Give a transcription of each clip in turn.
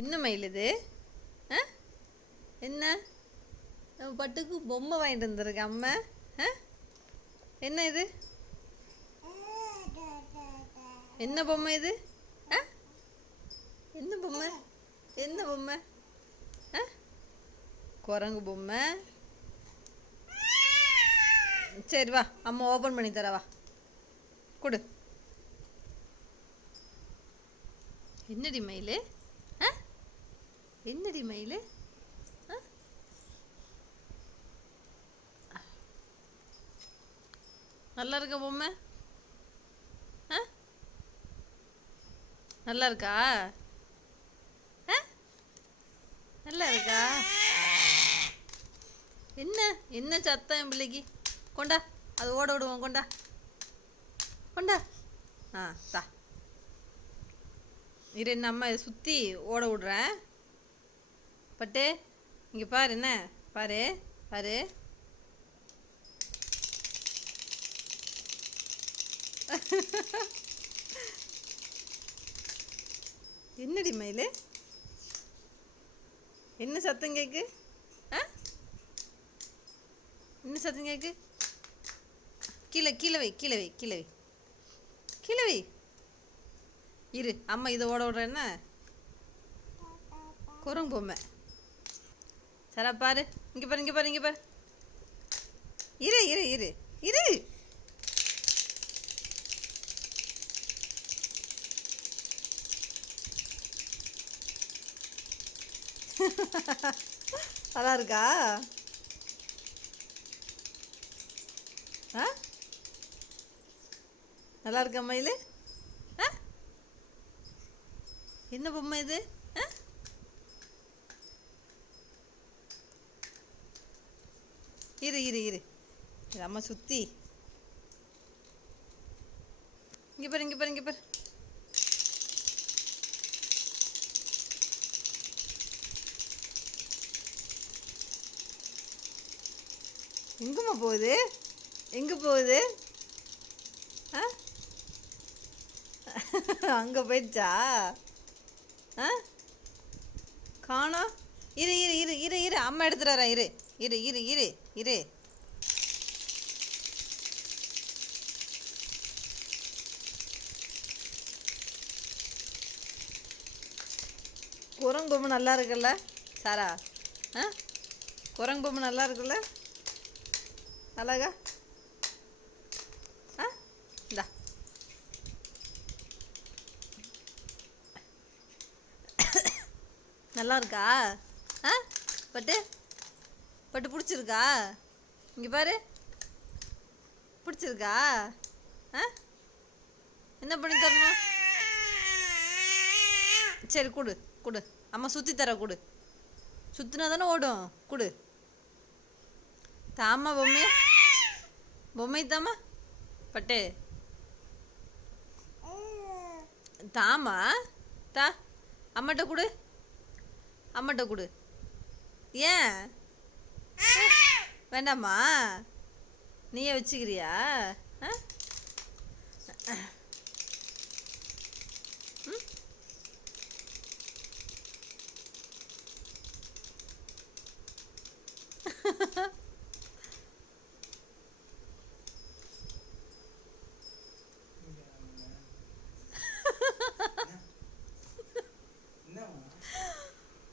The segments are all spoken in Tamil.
என்ன மயில் இது? என்ன நம்ம பட்டுக்கு பொம்மை வாங்கிட்டு வந்துருக்கு அம்மா. என்ன இது? என்ன பொம்மை இது? என்ன பொம்மை? என்ன பொம்மை? குரங்கு பொம்மை. சரி வா, அம்மா ஓபன் பண்ணி தர, வா கொடு. என்னடி மயிலு? என்னடி மயிலு? நல்லா இருக்க பொம்மை? நல்லா இருக்கா? நல்லா இருக்கா? என்ன என்ன சத்தம் என் பிள்ளைக்கு? கொண்டா, அது ஓட விடுவோம். கொண்டா கொண்டா. தா இரு, என்ன அம்மா இதை சுற்றி ஓட விடுறேன். பட்டு இங்கே பாரு, என்ன பாரு பாரு. என்னடி மயிலு? என்ன சத்தம் கேக்கு? என்ன சத்தம் கேக்கு? கீழே கீழே வை, கீழே வை, கீழே வை, கீழே வை. இரு, அம்மா இதை ஓட விடுறேன். என்ன குரங்கு பொம்மை. சரா பாரு, இங்கே பாரு, இங்கே பாரு, இங்கே பாரு. இரு இரு இரு இரு. நல்லா இருக்கா? நல்லா இருக்கா மயிலு? என்ன பொம்மை இது? இரு இரு இரு, அம்மா சுத்தி. இங்க பாரு, இங்க பாரு, இங்க பாரு. எங்கம்மா போகுது? எங்க போகுது? அங்க போயிடுச்சா? காணோம். இரு இரு இரு இரு இரு, அம்மா எடுத்துட்டு வரேன். இரு இரு இரு இரு இரு. குரங்கு பொம்மை நல்லா இருக்குல்ல சாரா? குரங்கு பொம்மை நல்லா இருக்குல்ல? அழகா? இந்தா. நல்லா இருக்கா? பட்டு பட்டு பிடிச்சிருக்கா? இங்கே பாரு, பிடிச்சிருக்கா? என்ன பண்ணி தரணும்? சரி கொடு கொடு, அம்மா சுற்றி தர, கொடு. சுற்றினா தானே ஓடும். கொடு. தாமா பொம்மை, பொம்மை தாமா. பட்டு தாமா, தா அம்மாட்ட கொடு, அம்மாட்ட கொடு. ஏன் வேண்டாமா? நீயே வச்சுக்கிறியா?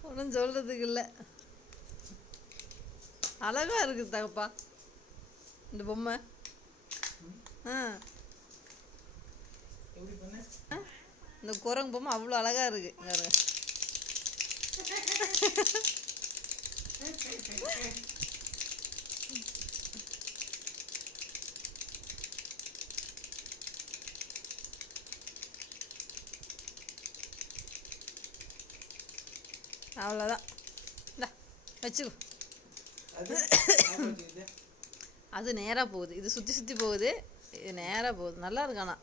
ஒன்றும் சொல்றதுக்கு இல்லை. அழகா இருக்கு தகப்பா இந்த பொம்மை. இந்த குரங்கு பொம்மை அவ்வளோ அழகா இருக்கு. அவ்வளோதான், இந்தா வச்சுக்கோ. அது நேராக போகுது, இது சுற்றி சுற்றி போகுது, இது நேராக போகுது. நல்லா இருக்கானா?